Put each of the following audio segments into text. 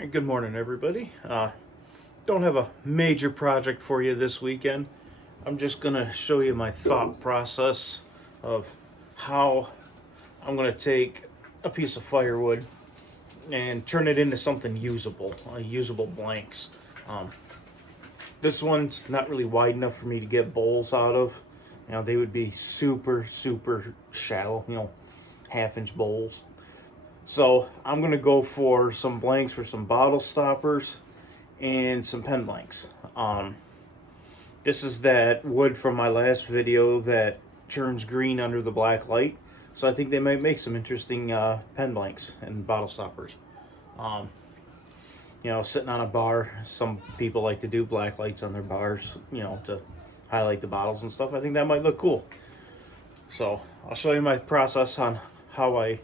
Good morning, everybody. Don't have a major project for you this weekend. I'm just going to show you my thought process of how I'm going to take a piece of firewood and turn it into something usable, usable blanks. This one's not really wide enough for me to get bowls out of. You know, they would be super shallow, half-inch bowls. So I'm going to go for some blanks for some bottle stoppers and some pen blanks. This is that wood from my last video that turns green under the black light. So I think they might make some interesting pen blanks and bottle stoppers. Sitting on a bar, some people like to do black lights on their bars, to highlight the bottles and stuff. I think that might look cool. So I'll show you my process on how I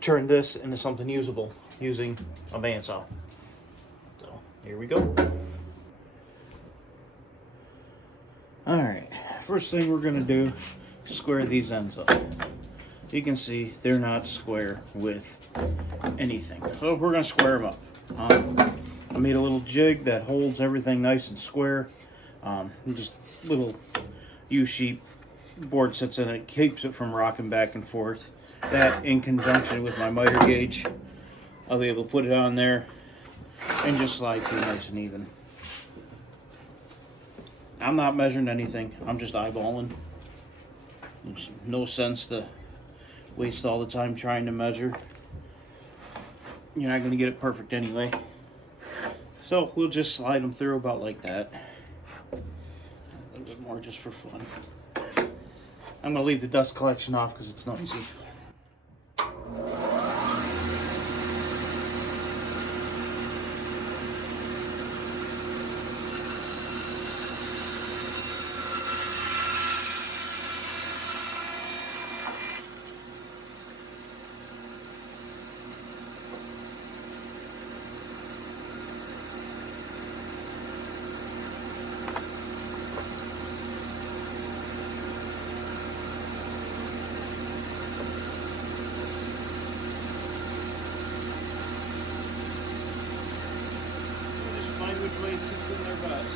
turn this into something usable using a bandsaw. So here we go. Alright, first thing we're going to do is square these ends up. You can see they're not square with anything, so we're going to square them up. I made a little jig that holds everything nice and square. Just little U-sheet board sits in it, keeps it from rocking back and forth. That, in conjunction with my miter gauge, I'll be able to put it on there and just slide through nice and even. I'm not measuring anything, I'm just eyeballing. There's no sense to waste all the time trying to measure. You're not going to get it perfect anyway. So we'll just slide them through about like that. A little bit more just for fun. I'm going to leave the dust collection off because it's noisy. Which way sits in their best.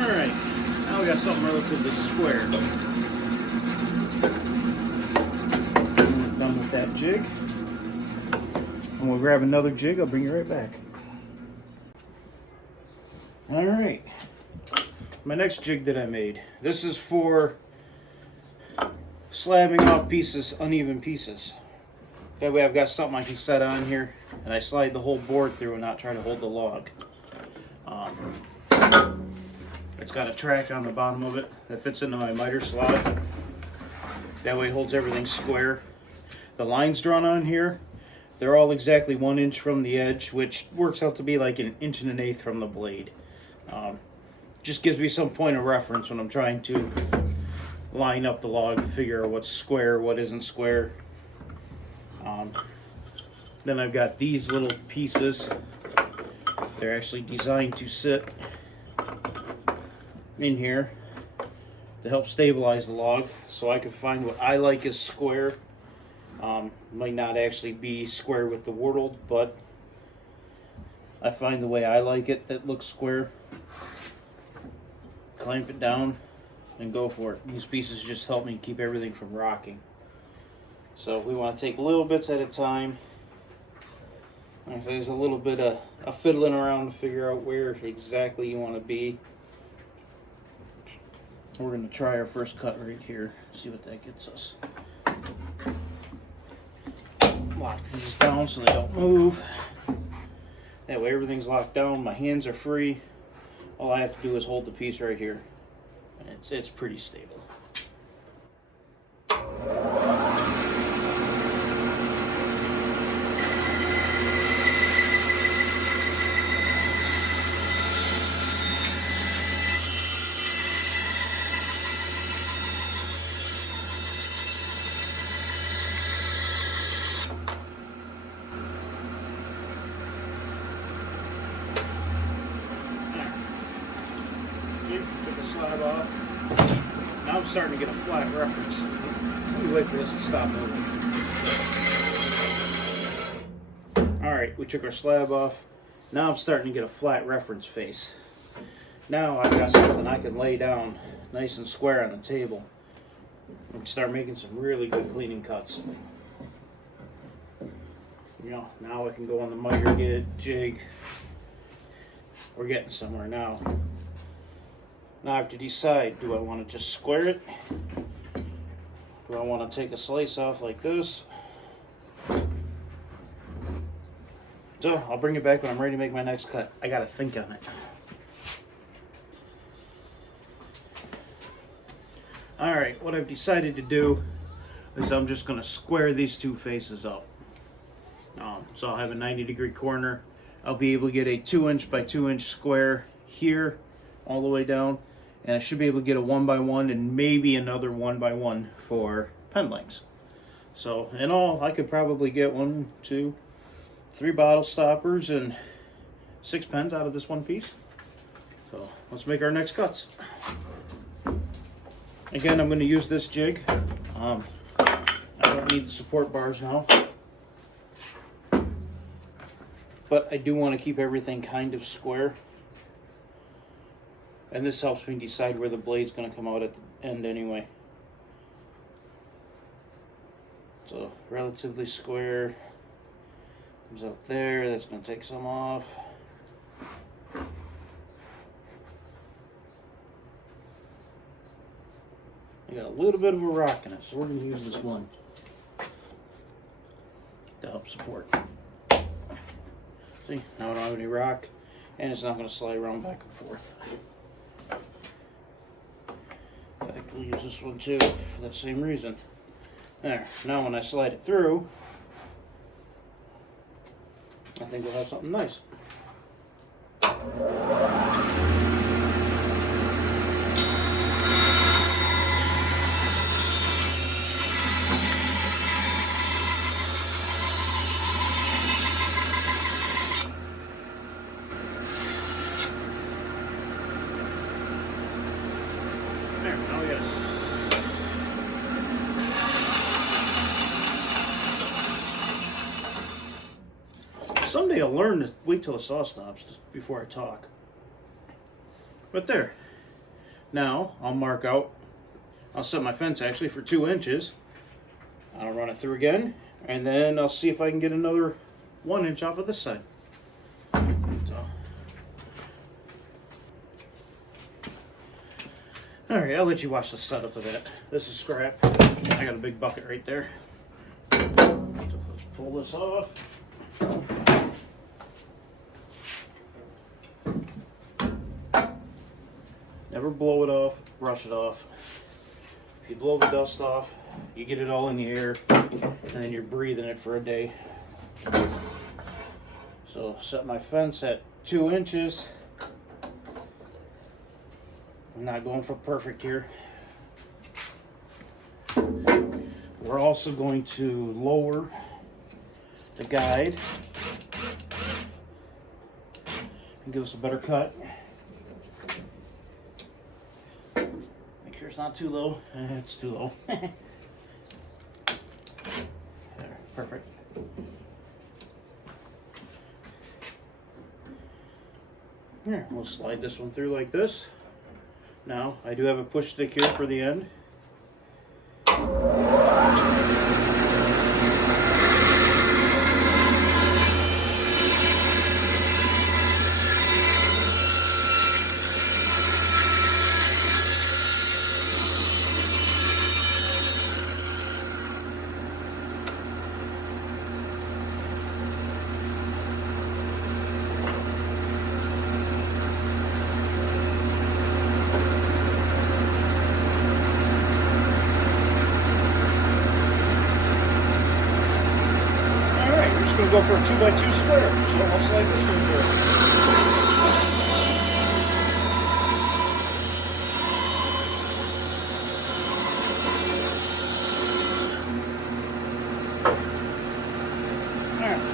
Alright, now we got something relatively square. That jig, and we'll grab another jig. I'll bring you right back. All right, my next jig that I made, this is for slabbing off pieces, uneven pieces. That way I've got something I can set on here and I slide the whole board through and not try to hold the log. It's got a track on the bottom of it that fits into my miter slot. That way it holds everything square. The lines drawn on here, they're all exactly 1 inch from the edge, which works out to be like 1 1/8 inches from the blade. Just gives me some point of reference when I'm trying to line up the log to figure out what's square, what isn't square. Then I've got these little pieces. They're actually designed to sit in here to help stabilize the log, so I can find what I like is square. Might not actually be square with the world, but I find the way I like it that looks square. Clamp it down and go for it. These pieces just help me keep everything from rocking. So we want to take little bits at a time. Like I say, there's a little bit of fiddling around to figure out where exactly you want to be. We're going to try our first cut right here, see what that gets us. Lock these down so they don't move. That way everything's locked down, my hands are free. All I have to do is hold the piece right here, and it's pretty stable. Now I'm starting to get a flat reference. Let me wait for this to stop moving. Alright, we took our slab off. Now I'm starting to get a flat reference face. Now I've got something I can lay down nice and square on the table and start making some really good cleaning cuts. You know, now I can go on the miter jig. We're getting somewhere now. Now I have to decide, do I want to just square it? Do I want to take a slice off like this? So I'll bring it back when I'm ready to make my next cut. I gotta think on it. Alright, what I've decided to do is I'm just going to square these two faces up. So I'll have a 90-degree corner. I'll be able to get a 2" by 2" square here all the way down. And I should be able to get a 1x1 and maybe another 1x1 for pen lengths. So in all, I could probably get 1, 2, 3 bottle stoppers and 6 pens out of this one piece. So let's make our next cuts. Again, I'm going to use this jig. I don't need the support bars now. But I do want to keep everything kind of square. And this helps me decide where the blade's going to come out at the end anyway. So relatively square. Comes out there. That's going to take some off. I got a little bit of a rock in it, so we're going to use this one to help support. See, now I don't have any rock, and it's not going to slide around back and forth. In fact, we'll use this one too for that same reason. There, now when I slide it through, I think we'll have something nice. Someday I'll learn to wait till the saw stops before I talk. But there. Now I'll mark out. I'll set my fence actually for 2 inches. I'll run it through again, and then I'll see if I can get another 1 inch off of this side. So. Alright, I'll let you watch the setup of that. This is scrap. I got a big bucket right there. So let's pull this off. Never blow it off, brush it off. If you blow the dust off, you get it all in the air, and then you're breathing it for a day. So set my fence at 2 inches. I'm not going for perfect here. We're also going to lower the guide and give us a better cut. Make sure it's not too low. It's too low. There, perfect. Here, we'll slide this one through like this. Now, I do have a push stick here for the end. Going to go for a 2x2 square, so almost like this one here. Alright,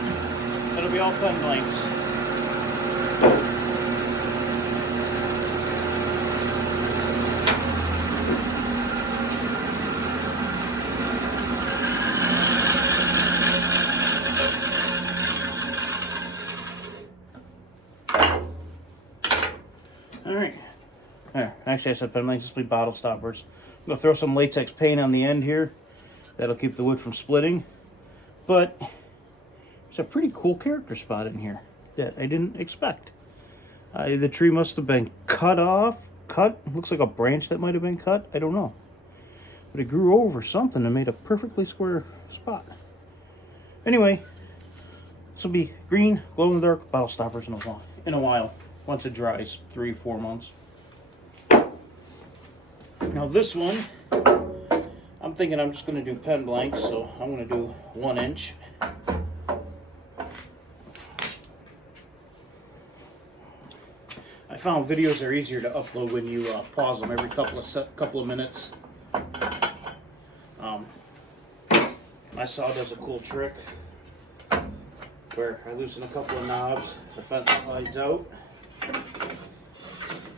that'll be all pen lengths. Actually, I said pen blanks, just be bottle stoppers. I'm going to throw some latex paint on the end here. That'll keep the wood from splitting. But there's a pretty cool character spot in here that I didn't expect. The tree must have been cut. Looks like a branch that might have been cut. I don't know. But it grew over something and made a perfectly square spot. Anyway, this will be green, glow-in-the-dark bottle stoppers in a while. Once it dries, 3-4 months. Now this one, I'm thinking I'm just going to do pen blanks, so I'm going to do 1 inch. I found videos are easier to upload when you pause them every couple of minutes. My saw does a cool trick where I loosen a couple of knobs, the fence slides out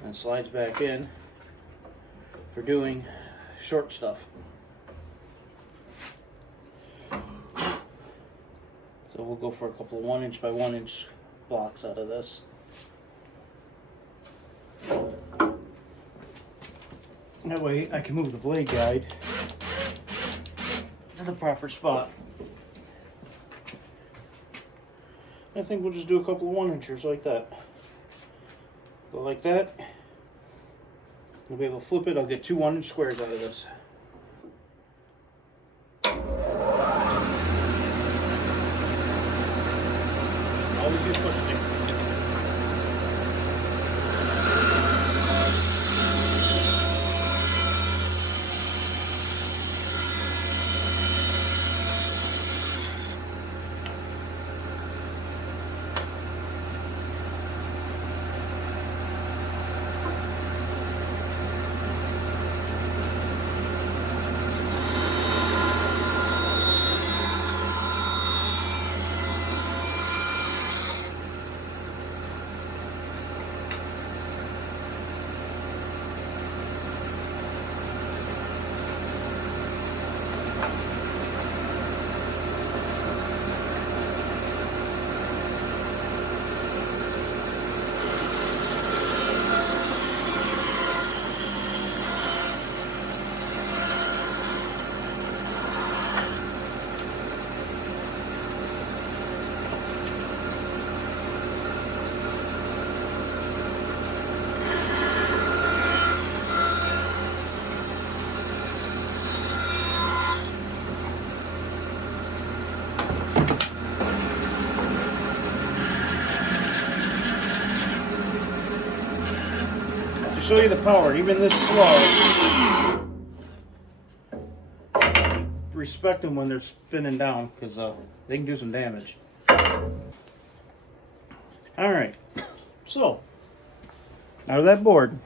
and slides back in for doing short stuff. So we'll go for a couple of 1 inch by 1 inch blocks out of this. That way I can move the blade guide to the proper spot. I think we'll just do a couple of 1 inchers like that. Go like that. We'll be able to flip it. I'll get 2 1 inch squares out of this. Always use push stick. Show you the power, even this slow. Respect them when they're spinning down because they can do some damage. Alright, so out of that board,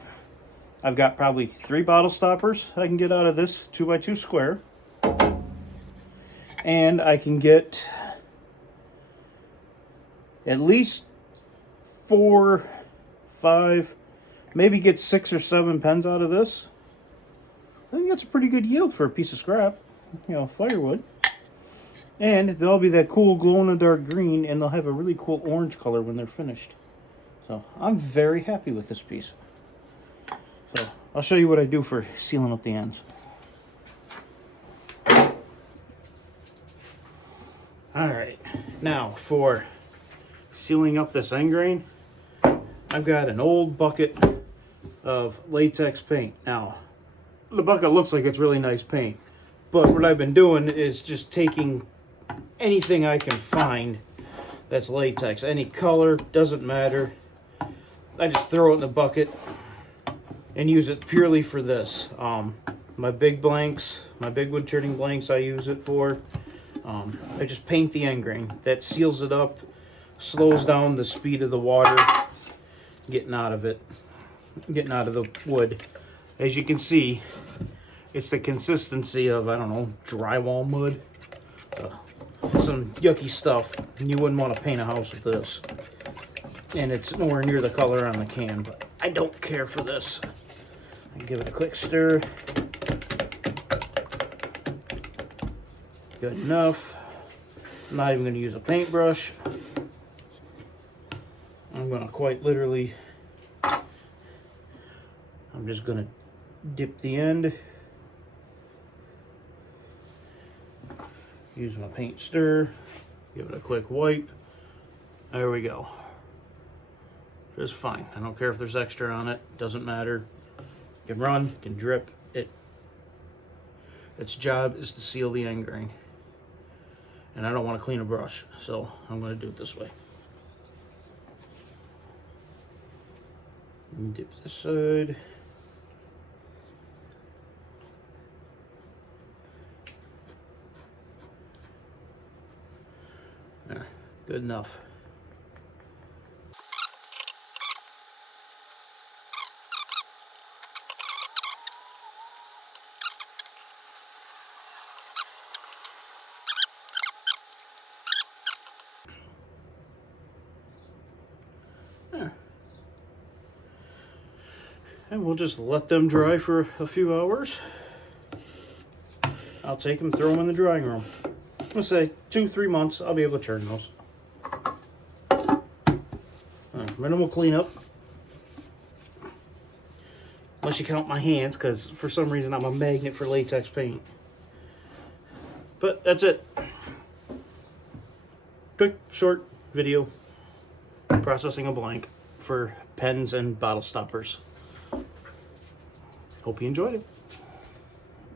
I've got probably 3 bottle stoppers I can get out of this 2x2 square. And I can get at least 4, 5, maybe get 6 or 7 pens out of this. I think that's a pretty good yield for a piece of scrap, you know, firewood. And they'll be that cool glow-in-the-dark green, and they'll have a really cool orange color when they're finished. So I'm very happy with this piece. So I'll show you what I do for sealing up the ends. Alright, now for sealing up this end grain, I've got an old bucket of latex paint. Now, the bucket looks like it's really nice paint, but what I've been doing is just taking anything I can find that's latex. Any color, doesn't matter. I just throw it in the bucket and use it purely for this. My big blanks, my big wood turning blanks, I use it for. I just paint the end grain. That seals it up, slows down the speed of the water getting out of it, getting out of the wood. As you can see, it's the consistency of, I don't know, drywall mud. Some yucky stuff. You wouldn't want to paint a house with this. And it's nowhere near the color on the can, but I don't care for this. I give it a quick stir. Good enough. I'm not even going to use a paintbrush. I'm going to quite literally, I'm just gonna dip the end. Use my paint stir. Give it a quick wipe. There we go. Just fine. I don't care if there's extra on it. Doesn't matter. It can run, it can drip. Its job is to seal the end grain. And I don't want to clean a brush, so I'm going to do it this way. Dip this side. There, good enough. There. And we'll just let them dry for a few hours. I'll take them, throw them in the drying room. Let's say 2-3 months, I'll be able to turn those. Minimal cleanup. Unless you count my hands, because for some reason I'm a magnet for latex paint. But that's it. Quick, short video processing a blank for pens and bottle stoppers. Hope you enjoyed it.